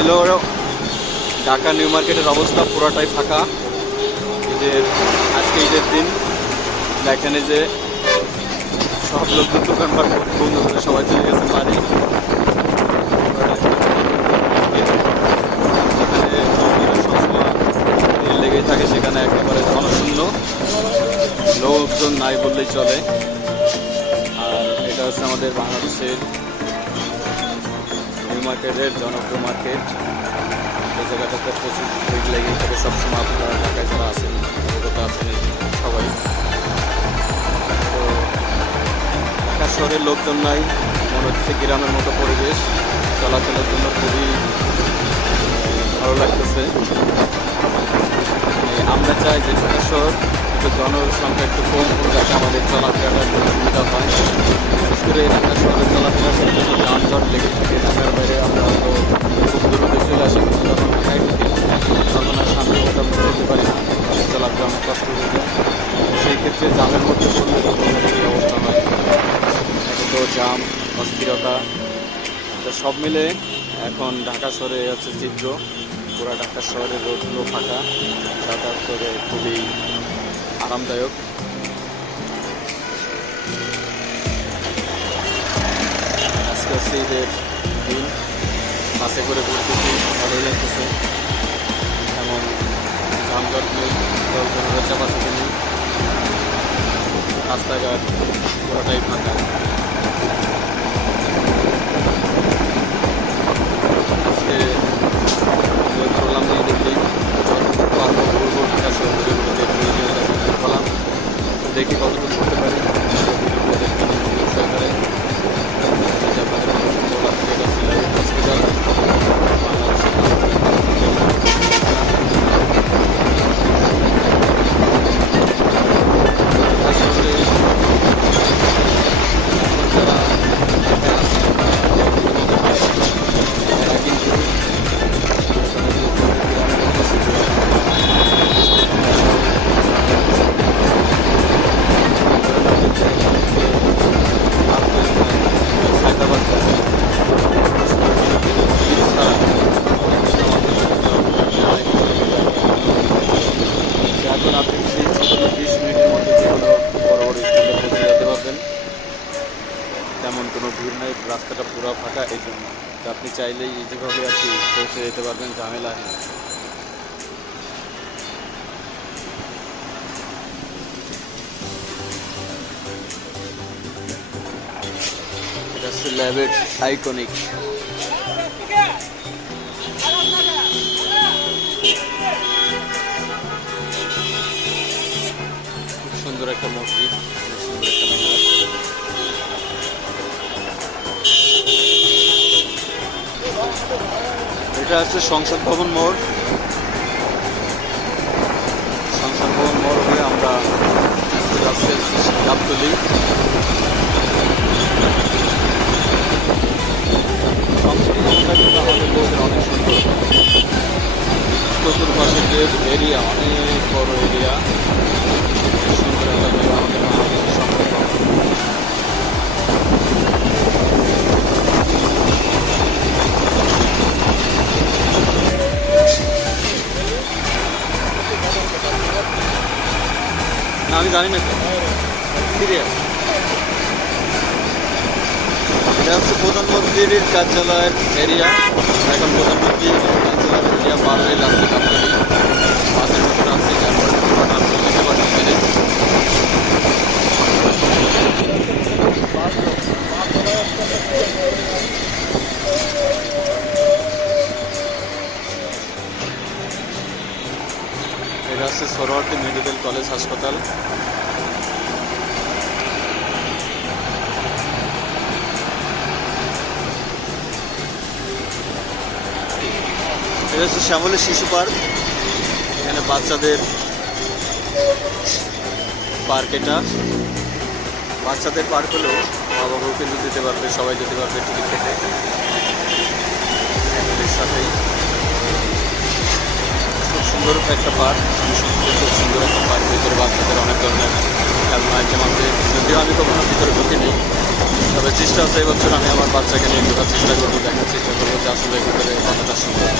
এলো ঢাকা নিউ মার্কেটের অবস্থা পুরোটাই ফাঁকা। ঈদের আজকে ঈদের দিন দেখেন যে সব লোকজন দোকানপাট বন্ধ করে সবাই চলে গেছে বাড়ি। যেখানে লেগেই থাকে সেখানে একেবারে জনশূন্য, লোকজন নাই বললেই চলে। আর এটা হচ্ছে আমাদের বাংলাদেশের নিউ মার্কেটের জনপ্রিয় মার্কেট। এই জায়গাটাতে প্রচুর ভিড় লেগেই থাকে সবসময়। আপনারা ঢাকায় যারা আছেন অবগত আছেন সবাই। তো ঢাকা শহরের লোকজন নাই, মনে হচ্ছে গ্রামের মতো পরিবেশ, চলাচলের জন্য খুবই ভালো লাগতেছে। আমরা চাই যে ঢাকা শহর একটু জনসংখ্যা একটু কম করে, যাতে আমাদের চলাফেরাটা একটু সুবিধা হয়। বিশেষ করে ঢাকা শহরে চলাফেরার জন্য যানজট লেগে থাকে। ঢাকার বাইরে আমরা হয়তো খুব দূরত্বে চলে আসি, কিন্তু যখন ঢাকায় ঢুকি তখন আর শান্তি মতো চলতে পারি না, চলাফেরা অনেক কষ্ট হয়ে যায়। সেই ক্ষেত্রে জামের মধ্যে পড়লে তো এই অবস্থা হয়, তো জাম, অস্থিরতা, সব মিলে এখন ঢাকা শহরে হচ্ছে চিত্র। পুরা ঢাকা শহরের রোডগুলো ফাঁকা, যাতায়াত করে খুবই আরামদায়ক। আজকে হচ্ছে ঈদের দিন, বাসে করে ঘুরতেছি, ভালোই লাগতেছে। এমন যানজট নেই, লোকজনের চাপাচাপি নেই, রাস্তাঘাট পুরোটাই ফাঁকা। আজকে করলাম না ঈদের দিন, ঢাকা শহরে বললাম, দেখি কতটুকু করতে পারি। সরকারে হসপিটাল আপনি যদি 20 মিনিটের মধ্যে যে কোনো বড় বড় স্কুলে পৌঁছে যেতে পারবেন। তেমন কোনো ভিড় নাই, রাস্তাটা পুরো ফাঁকা, এই জন্য আপনি চাইলেই ইজিভাবে আর কি পৌঁছে যেতে পারবেন, ঝামেলা নেই। এটা হচ্ছে ল্যাবেট আইকনিক। সুন্দর একটা মসজিদ, সুন্দর একটা মিনার। এটা হচ্ছে সংসদ ভবন মোড়। সংসদ ভবন মোড় হয়ে আমরা যাচ্ছি গাবতলী। সংসদ ভবনটা কিন্তু আমাদের বোর্ডের অনেক সুন্দর, চতুর্পাশের যে এরিয়া অনেক বড় এরিয়া, সুন্দর একটা জায়গা আমাদের বাংলাদেশের সংসদ ভবন। আমি জানি না, সিরিয়াস। এটা হচ্ছে প্রধানমন্ত্রীর কার্যালয়ের এরিয়া। এখন প্রধানমন্ত্রীর কার্যালয়ের এরিয়া পার হয়ে যাচ্ছে গাবতলী। বাসের মধ্যে আছে, যেতে পারছি মেরে। এটা হচ্ছে সরোয়ার্দী মেডিকেল কলেজ হাসপাতাল। এটা হচ্ছে শ্যামলী শিশু পার্ক। এখানে বাচ্চাদের পার্ক। এটা বাচ্চাদের পার্ক হলেও মা বাবাও কিন্তু যেতে পারবে, সবাই যেতে পারবে টিকিট কেটে ফ্যামিলির সাথেই। খুব সুন্দর একটা পার্ক, খুব সুন্দর একটা পার্ক। ভিতরে বাচ্চাদের অনেক ধরনের খেলনা আইটেম আছে। যদিও আমি কখনো ভিতরে ঢুকিনি, তবে চেষ্টা আছে এবছর আমি আমার বাচ্চাকে নিয়ে ঢোকার চেষ্টা করবো, দেখার চেষ্টা করবো যে আসলে ভিতরে কতটা অসংখ্য